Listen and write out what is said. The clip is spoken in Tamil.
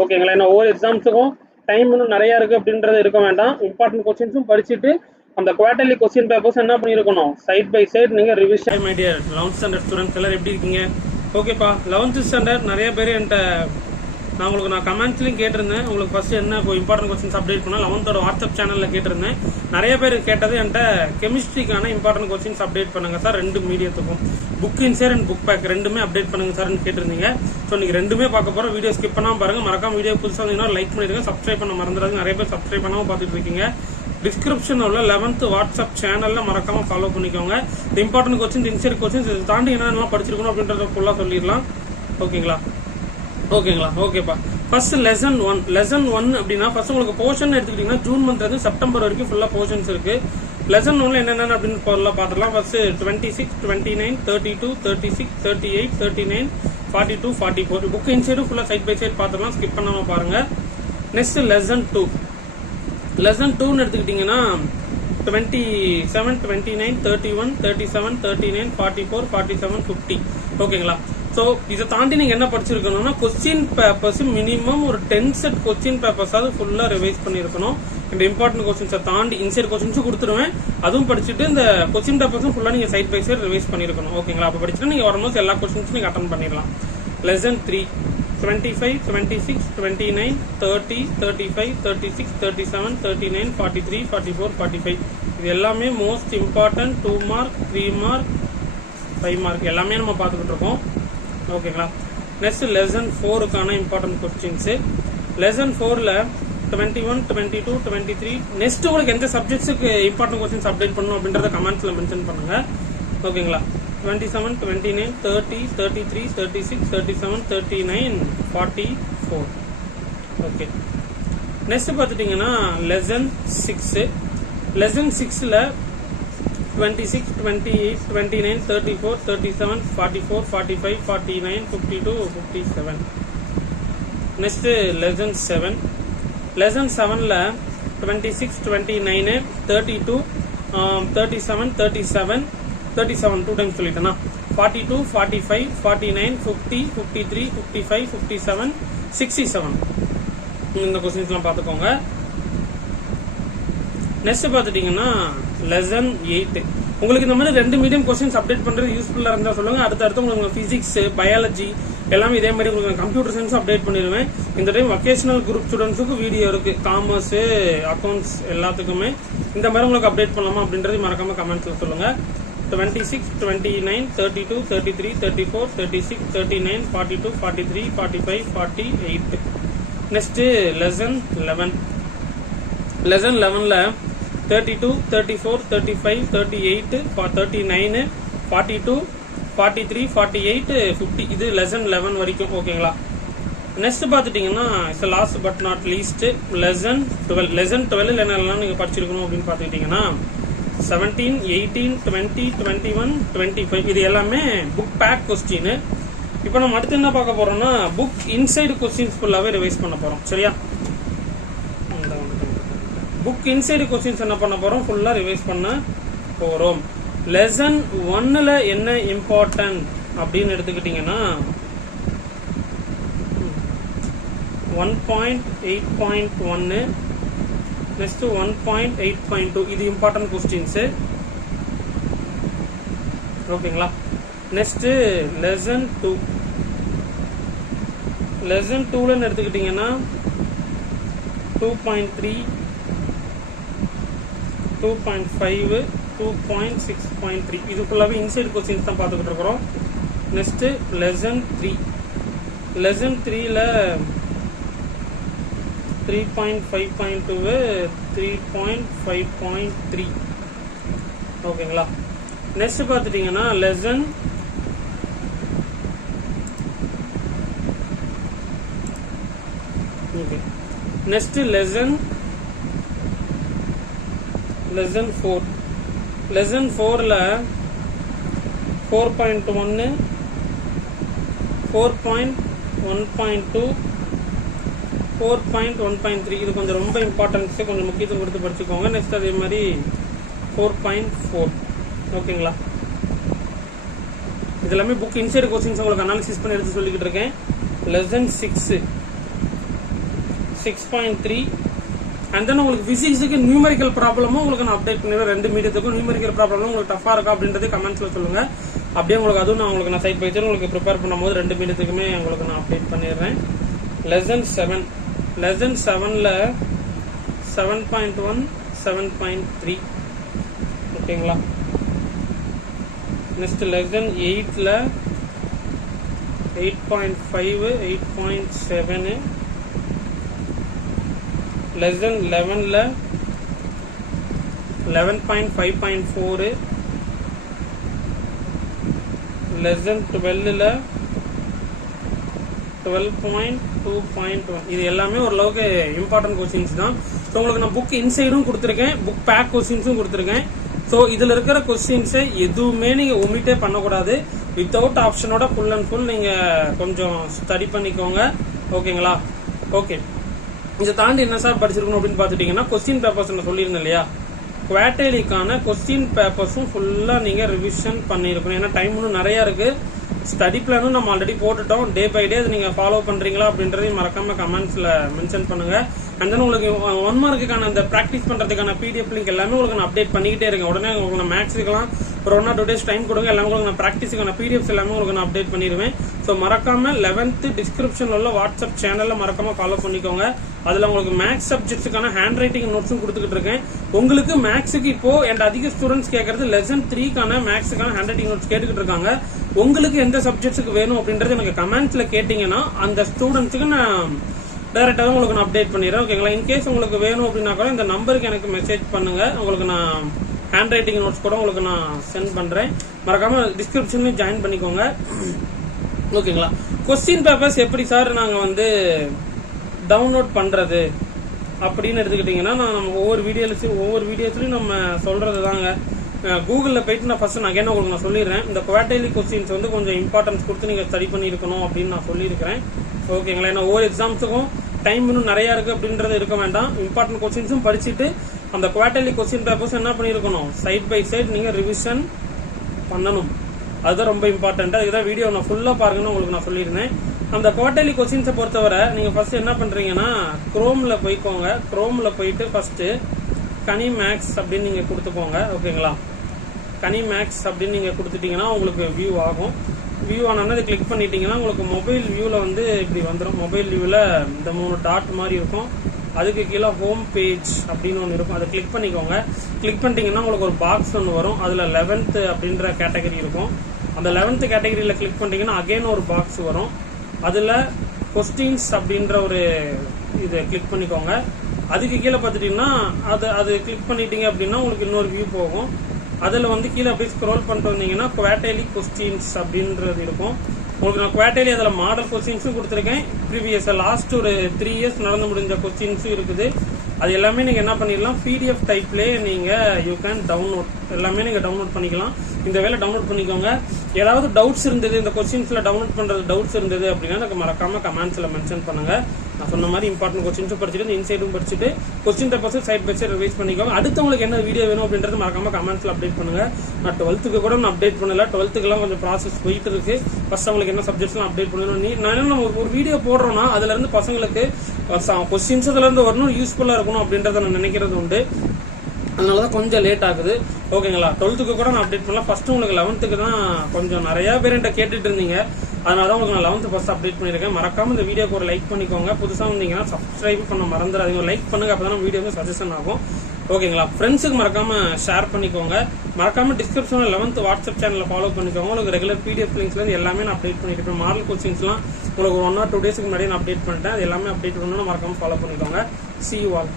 ஓகேங்களா. ஏன்னா ஒவ்வொரு எக்ஸாம்ஸுக்கும் டைம் இன்னும் நிறையா இருக்குது அப்படின்றது இருக்க வேண்டாம். இம்பார்ட்டன்ட் கொஸ்டின்ஸும் படிச்சுட்டு அந்த குவார்டர்லி கொஸ்டின் பேப்பர்ஸ் என்ன பண்ணியிருக்கணும், சைட் பை சைட் நீங்கள் revision. My dear 11th standard students எல்லோரும் எப்படி இருக்கீங்க? ஓகேப்பா, 11th ஸ்டாண்டர்ட் நிறைய பேர் என்கிட்ட நான் கமெண்ட்ஸ்லையும் கேட்டிருந்தேன். உங்களுக்கு ஃபர்ஸ்ட் என்ன இம்பார்ட்டன்ட் கொஸ்டின்ஸ் அப்டேட் பண்ணால் 11th வாட்ஸ்அப் சேனலில் கேட்டிருந்தேன். நிறைய பேர் கேட்டது என்கிட்ட கெமிஸ்ட்ரிக்கான இம்பார்ட்டன்ட் கொஸ்டின்ஸ் அப்டேட் பண்ணுங்க சார், 2 மீடியத்துக்கும் book inside and book back ரெண்டுமே அப்டேட் பண்ணுங்க சார்னு கேட்டிருந்தீங்க. ஸோ நீங்கள் ரெண்டுமே பார்க்க போகிறோம். வீடியோ ஸ்கிப் பண்ணாமல் பாருங்க. மறக்காம வீடியோ புதுசாக இருந்தீங்கன்னா லைக் பண்ணிடுங்க, சப்ஸ்கிரைப் பண்ண மறந்துடாது. நிறைய பேர் சப்ஸ்கிரைப் பண்ணாமல் பார்த்துட்டு இருக்கீங்க. டிஸ்கிரிப்ஷன் உள்ள 11th வாட்ஸ்அப் சேனலில் மறக்காம ஃபாலோ பண்ணிக்கோங்க. இந்த இம்பார்ட்டன்ட் கொஸ்டின்ஸ், இன்சைட் கொஸ்டின்ஸ் இதை தாண்டி என்னென்னலாம் படிச்சிருக்கணும் அப்படின்றத ஃபுல்லாக சொல்லிடலாம். ஓகேங்களா? ஓகேப்பா. ஃபர்ஸ்ட் லெசன் 1 அப்படின்னா ஃபர்ஸ்ட் உங்களுக்கு போர்ஷன் எடுத்துக்கிட்டீங்கன்னா ஜூன் மந்த்ல இருந்து செப்டம்பர் வரைக்கும் ஃபுல்லா போர்ஷன்ஸ் இருக்கு. லெசன் 1ல என்னென்ன அப்படின்னு பார்த்துக்கலாம். ஃபர்ஸ்ட் 26, 29, 32, 36, 38, 39, 42, 44 புக் இன்சைடு ஃபுல்லா சைட் பை சைட் பார்த்துக்கலாம், ஸ்கிப் பண்ணாம பாருங்க. நெக்ஸ்ட் லெசன் 2ன்னு எடுத்துக்கிட்டீங்கன்னா 27, 29, 31, 37, 39, 44, 47, 50. ஓகேங்களா? ஸோ இதை தாண்டி நீங்கள் என்ன படிச்சிருக்கணும்னா கொஸ்டின் பேப்பர்ஸ் மினிமம் ஒரு 10 செட் கொஸ்டின் பேப்பர்ஸாவது ஃபுல்லாக ரிவைஸ் பண்ணியிருக்கணும். இந்த இம்பார்ட்டன்ட் கொஸ்டின்ஸை தாண்டி இன்சைட் கொஸ்டின்ஸும் கொடுத்துருவேன், அதுவும் படிச்சுட்டு இந்த கொஸ்டின் பேப்பர்ஸும் ஃபுல்லாக நீங்கள் சைட் பை சைட் ரிவைஸ் பண்ணியிருக்கணும். ஓகேங்களா? அப்போ படிச்சுட்டு நீங்கள் வரும்போது எல்லா கொஸ்டின்ஸும் நீங்கள் அட்டன் பண்ணிடலாம். லெசன் 3 25, 26, 29, 30, 35, 36, 37, 39, 43, 44, 45 இது எல்லாமே most important 2 mark 3 mark 5 mark எல்லாமே நம்ம பார்த்துக்கிட்டு இருக்கோம். ஓகேங்களா? நெக்ஸ்ட் லெசன் 4க்கான இம்பார்ட்டன்ட் கொஸ்டின்ஸ். லெசன் 4ல 21, 22, 23 நெக்ஸ்ட் உங்களுக்கு எந்த சப்ஜெக்ட்ஸுக்கு இம்பார்ட்டன்ட் கொஸ்டின்ஸ் அப்டேட் பண்ணணும் அப்படின்றத கமெண்ட்ஸ்ல மென்ஷன் பண்ணுங்க. ஓகேங்களா? 27, 29, 30, 33, 36, 37, 39, 44. ஓகே. நெக்ஸ்ட் பார்த்துட்டீங்கன்னா lesson 6. Lesson 6ல 26, 28, 29, 34, 37, 44, 45, 49, 52, 57. Next lesson 7. Lesson 7ல 26, 29, 32, 37, 37, 37 2 times சொல்லிட்டேனா 42, 45, 49, 50, 53, 55, 57, 67 இந்த கொஸ்டின்ஸ்லாம் பார்த்துக்கோங்க. நெக்ஸ்ட் பார்த்துட்டீங்கன்னா லெசன் 8. உங்களுக்கு இந்த மாதிரி 2 மீடியம் கொஸ்டின்ஸ் அப்டேட் பண்றது யூஸ்ஃபுல்லா இருந்தா சொல்லுங்க. அடுத்து உங்களுக்கு பிசிக்ஸ், பயாலஜி எல்லாமே இதே மாதிரி உங்களுக்கு கம்ப்யூட்டர் சயின்ஸ் அப்டேட் பண்ணிடுவேன். இந்த டைம் வொகேஷனல் குரூப் ஸ்டூடெண்ட்ஸுக்கு வீடியோ இருக்கு, காமர்ஸ், அக்கௌண்ட்ஸ் எல்லாத்துக்குமே இந்த மாதிரி உங்களுக்கு அப்டேட் பண்ணலாமா அப்படின்றது மறக்காம கமெண்ட்ஸ்ல சொல்லுங்க. 26, 29, 32, 33, 34, 36, 39, 42, 43, 45, 48. Next lesson 11. லெசன் 11ல 32, 34, 35, 38, 39, 42, 43, 48, 50 இது லெசன் 11 வரைக்கும். ஓகேங்களா? நெக்ஸ்ட் பார்த்துட்டீங்கன்னா last but not least lesson 12. Lesson 12 என்னெல்லாம் நீங்க படிச்சிருக்கணும் அப்படின்னு பார்த்துக்கிட்டீங்கன்னா 17, 18, 20, 21, 25 இது எல்லாமே புக் பேக் கொஸ்டின். இப்போ நம்ம அடுத்து என்ன பார்க்க போறோம்னா புக் இன்சைடு கொஸ்டின்ஸ் ஃபுல்லாவே ரிவைஸ் பண்ண போறோம். சரியா? புக் இன்சைடு கொஸ்டின்ஸ் என்ன பண்ண போறோம், ஃபுல்லா ரிவைஸ் பண்ண போறோம். லெசன் 1ல என்ன இம்பார்ட்டன்ட் அப்படின்னு எடுத்துக்கிட்டீங்கன்னா 1.8.1 நெக்ஸ்ட் 1.8.2 இது இம்பார்ட்டன்ட் கொஸ்டின்ஸ். ஓகேங்களா? Next lesson 2. லெசன் 2ல எடுத்துக்கிட்டீங்கன்னா 2.3, 2.5, 2.6.3 இது ஃபுல்லாவே இன்சைட் கொஸ்டின்ஸ் தான் பார்த்துக்கிட்டு இருக்கிறோம். Next lesson 3. லெசன் 3ல 3.5.2, 3.5.3 ஓகேங்களா? நெக்ஸ்ட் பார்த்துட்டீங்கன்னா லெசன் நெக்ஸ்ட் லெசன் 4. லெசன் 4ல 4.1, 4.1.2, 4.1.3 இது கொஞ்சம் ரொம்ப இம்பார்ட்டன்ஸ், கொஞ்சம் முக்கியத்துவம் கொடுத்து படிச்சுக்கோங்க. நெக்ஸ்ட் அதே மாதிரி 4.4. ஓகேங்களா? இது எல்லாமே புக் இன்சைடு கொஸ்டின்ஸ் உங்களுக்கு அனாலிசிஸ் பண்ணி எடுத்து சொல்லிக்கிட்டு இருக்கேன். லெசன் 6. 6.3 அண்ட் தென் உங்களுக்கு பிசிக்ஸுக்கு நியூமெரிக்கல் ப்ராப்ளமும் உங்களுக்கு நான் அப்டேட் பண்ணிடுறேன். 2 மீடியத்துக்கும் நியூமெரிக்கல் ப்ராப்ளமும் உங்களுக்கு டஃபாக இருக்கா அப்படின்றது கமெண்ட்ஸ்ல சொல்லுங்க. அப்படியே உங்களுக்கு அதுவும் நான் உங்களுக்கு சைட் பை சைடு உங்களுக்கு ப்ரிப்பேர் பண்ணும்போது 2 மீடியத்துக்குமே உங்களுக்கு நான் அப்டேட் பண்ணிடுறேன். லெசன் 7ல 7.1 7.3 ஓகேங்களா. நெக்ஸ்ட் லெசன் 8ல 8.5 8.7 லெசன் 11ல 11.5.4 லெசன் 12ல 12.2.1 இது எல்லாமே ஓரளவுக்கு இம்பார்ட்டன்ட் கொஸ்டின்ஸ் தான். ஸோ உங்களுக்கு நான் புக் இன்சைடும் கொடுத்துருக்கேன், புக் பேக் கொஸ்டின்ஸும் கொடுத்துருக்கேன். ஸோ இதில் இருக்கிற கொஸ்டின்ஸை எதுவுமே நீங்கள் ஒமிட்டே பண்ணக்கூடாது. வித்தவுட் ஆப்ஷனோட ஃபுல் அண்ட் ஃபுல் நீங்கள் கொஞ்சம் ஸ்டடி பண்ணிக்கோங்க ஓகேங்களா. ஓகே, இதை தாண்டி என்ன சார் படிச்சிருக்கணும் அப்படின்னு பார்த்துட்டீங்கன்னா கொஸ்டின் பேப்பர்ஸ் நான் சொல்லியிருந்தேன் இல்லையா, குவார்டர்லிக்கான கொஸ்டின் பேப்பர்ஸும் ஃபுல்லாக நீங்கள் ரிவிஷன் பண்ணியிருக்கணும். ஏன்னா டைம் இன்னும் நிறையா இருக்குது. ஸ்டடி பிளானும் நம்ம ஆல்ரெடி போட்டுட்டோம். டே பை டே அதை நீங்கள் ஃபாலோ பண்ணுறீங்களா அப்படின்றதையும் மறக்காம கமெண்ட்ஸில் மென்ஷன் பண்ணுங்க. அண்ட் தென் உங்களுக்கு 1 மார்க்குக்கான அந்த ப்ராக்டிஸ் பண்ணுறதுக்கான PDF லிங்க் எல்லாமே உங்களுக்கு நான் அப்டேட் பண்ணிக்கிட்டே இருக்கேன். உடனே உங்களுக்கு நான் மேக்ஸுக்கெல்லாம் ஒரு 1 or 2 days டைம் கொடுங்க. எல்லாமே உங்களுக்கு நான் ப்ராக்டிஸுக்கான PDFs எல்லாமே உங்களுக்கு நான் அப்டேட் பண்ணிடுவேன். ஸோ மறக்காம 11th டிஸ்கிரிப்ஷனில் உள்ள வாட்ஸ்அப் சேனலில் மறக்காம ஃபாலோ பண்ணிக்கோங்க. அதில் உங்களுக்கு மேக்ஸ் சப்ஜெக்ட்ஸுக்கான ஹேண்ட் ரைட்டிங் நோட்ஸும் கொடுத்துக்கிட்டு இருக்கேன். உங்களுக்கு மேக்ஸுக்கு இப்போ என் அதிக ஸ்டூடெண்ட்ஸ் கேட்கறது லெசன் 3க்கான மேக்ஸுக்கான ஹேண்ட் ரைட்டிங் நோட்ஸ் கேட்டுக்கிட்டு இருக்காங்க. உங்களுக்கு எந்த சப்ஜெக்ட்ஸுக்கு வேணும் அப்படின்றது எனக்கு கமெண்ட்ஸ்ல கேட்டீங்கன்னா அந்த ஸ்டூடெண்ட்ஸுக்கு நான் டைரக்டாக உங்களுக்கு நான் அப்டேட் பண்ணிடுறேன் ஓகேங்களா. இன்கேஸ் உங்களுக்கு வேணும் அப்படின்னா கூட இந்த நம்பருக்கு எனக்கு மெசேஜ் பண்ணுங்க. உங்களுக்கு நான் ஹேண்ட் ரைட்டிங் நோட்ஸ் கூட உங்களுக்கு நான் சென்ட் பண்றேன். மறக்காம டிஸ்கிரிப்ஷன்லயும் ஜாயின் பண்ணிக்கோங்க ஓகேங்களா. கொஸ்டின் பேப்பர்ஸ் எப்படி சார் நாங்கள் வந்து டவுன்லோட் பண்றது அப்படின்னு எடுத்துக்கிட்டீங்கன்னா நம்ம ஒவ்வொரு வீடியோஸ்லையும் நம்ம சொல்றது தாங்க. கூகுளில் போயிட்டு நான் ஃபர்ஸ்ட் நான் உங்களுக்கு நான் சொல்லிடுறேன். இந்த குவார்டர்லி கொஸ்டின்ஸ் வந்து கொஞ்சம் இம்பார்ட்டன்ஸ் கொடுத்து நீங்கள் ஸ்டடி பண்ணியிருக்கணும் அப்படின்னு நான் சொல்லியிருக்கிறேன் ஓகேங்களா. ஏன்னா ஒவ்வொரு எக்ஸாம்ஸுக்கும் டைம் இன்னும் நிறையா இருக்குது அப்படின்றது இருக்க வேண்டாம். இம்பார்ட்டன்ட் கொஸ்டின்ஸும் படிச்சுட்டு அந்த குவார்டர்லி கொஸ்டின் பேப்பர்ஸ் என்ன பண்ணியிருக்கணும், சைட் பை சைட் நீங்கள் ரிவிஷன் பண்ணணும். அதுதான் ரொம்ப இம்பார்ட்டன்ட். இதுதான் வீடியோ நான் ஃபுல்லாக பாருங்கன்னு உங்களுக்கு நான் சொல்லியிருந்தேன். அந்த குவார்டர்லி கொஸ்டின்ஸை பொறுத்தவரை நீங்கள் ஃபர்ஸ்ட் என்ன பண்ணுறீங்கன்னா குரோமில் போய்க்கோங்க. குரோமில் போயிட்டு ஃபர்ஸ்ட்டு கனி மேக்ஸ் அப்படின்னு நீங்கள் கொடுத்துக்கோங்க ஓகேங்களா. கனி மேக்ஸ் அப்படின்னு நீங்கள் கொடுத்துட்டீங்கன்னா உங்களுக்கு வியூ ஆகும். வியூ ஆனது கிளிக் பண்ணிட்டீங்கன்னா உங்களுக்கு மொபைல் வியூவில் வந்து இப்படி வந்துடும். மொபைல் வியூவில் இந்த 3 டாட் மாதிரி இருக்கும். அதுக்கு கீழே ஹோம் பேஜ் அப்படின்னு ஒன்று இருக்கும். அதை கிளிக் பண்ணிக்கோங்க. கிளிக் பண்ணிட்டீங்கன்னா உங்களுக்கு ஒரு பாக்ஸ் ஒன்று வரும். அதில் 11th அப்படின்ற கேட்டகரி இருக்கும். அந்த 11th கேட்டகரியில் கிளிக் பண்ணிட்டீங்கன்னா அகைன் ஒரு பாக்ஸ் வரும். அதில் கொஸ்டின்ஸ் அப்படின்ற ஒரு இதை கிளிக் பண்ணிக்கோங்க. அதுக்கு கீழே பார்த்துட்டீங்கன்னா அது கிளிக் பண்ணிட்டீங்க அப்படின்னா உங்களுக்கு இன்னொரு வியூ போகும். அதில் வந்து கீழே அப்படியே ஸ்க்ரோல் பண்ணிட்டு வந்தீங்கன்னா குவார்டர்லி கொஸ்டின்ஸ் அப்படின்றது இருக்கும். உங்களுக்கு நான் குவார்டர்லி அதில் மாடல் கொஸ்டின்ஸும் கொடுத்துருக்கேன். ப்ரீவியஸ் லாஸ்ட் ஒரு 3 years நடந்து முடிஞ்ச கொஸ்டின்ஸும் இருக்குது. அது எல்லாமே நீங்கள் என்ன பண்ணிடலாம், PDF டைப்லேயே நீங்கள் யூ கேன் டவுன்லோட் எல்லாமே நீங்கள் டவுன்லோட் பண்ணிக்கலாம். இந்த வேலை டவுன்லோட் பண்ணிக்கோங்க. ஏதாவது டவுட்ஸ் இருந்தது இந்த கொஸ்டின்ஸில் டவுன்லோட் பண்ணுறது டவுட்ஸ் இருந்தது அப்படின்னா எனக்கு மறக்காம கமெண்ட்ஸில் மென்ஷன் பண்ணுங்கள். நான் சொன்ன மாதிரி இம்பார்ட்டன்ட் கொஸ்டின்ஸும் படிச்சுட்டு இந்த இன்சைடும் படிச்சுட்டு கொஸ்டின் பேப்பர்ஸும் சைட் பை சைட் ரிவைஸ் பண்ணிக்கோங்க. அடுத்தவங்களுக்கு என்ன வீடியோ வேணும் அப்படின்றது மறக்காம கமெண்ட்ஸில் அப்டேட் பண்ணுங்கள். நான் 12th கூட நான் அப்டேட் பண்ணல. 12th கொஞ்சம் ப்ராசஸ் போயிட்டு இருக்கு. ஃபர்ஸ்ட் அவங்களுக்கு என்ன சப்ஜெக்ட்ஸ்லாம் அப்டேட் பண்ணணும். நான் ஒரு வீடியோ போடுறோன்னா அதுலேருந்து பசங்களுக்கு கொஸ்டின்ஸ் அதுலேருந்து வரணும், யூஸ்ஃபுல்லாக இருக்கணும் அப்படின்றத நான் நினைக்கிறது உண்டு. அதனாலதான் கொஞ்சம் லேட் ஆகுது ஓகேங்களா. 12th கூட நான் அப்டேட் பண்ணல. ஃபர்ஸ்ட் உங்களுக்கு 11th தான் கொஞ்சம் நிறைய பேர் என்கிட்ட கேட்டுட்டு இருந்தீங்க. அதனாலதான் உங்களுக்கு நான் 11th ஃபர்ஸ்ட் அப்டேட் பண்ணிருக்கேன். மறக்காம இந்த வீடியோக்கு ஒரு லைக் பண்ணிக்கோங்க. புதுசாக வந்தீங்கன்னா சப்ஸ்கிரைப் பண்ண மறந்துடாதீங்க. லைக் பண்ணுங்க, அப்பதான் வீடியோ சஜஷன் ஆகும் ஓகேங்களா. ஃப்ரெண்ட்ஸுக்கு மறக்காம ஷேர் பண்ணிக்கோங்க. மறக்காம டிஸ்கிரிப்ஷன்ல 11th வாட்ஸ்அப் சேனலில் ஃபாலோ பண்ணிக்கோங்க. உங்களுக்கு ரெகுலர் PDF லிங்க்ஸ்ல எல்லாமே நான் அப்டேட் பண்ணிட்டு இருப்பேன். மாடல் கொஸ்டின்ஸ்லாம் உங்களுக்கு 1 or 2 days முன்னாடி நான் அப்டேட் பண்ணிட்டேன். அது எல்லாமே அப்டேட் பண்ணணும். மறக்காம ஃபாலோ பண்ணிக்கோங்க. See you all.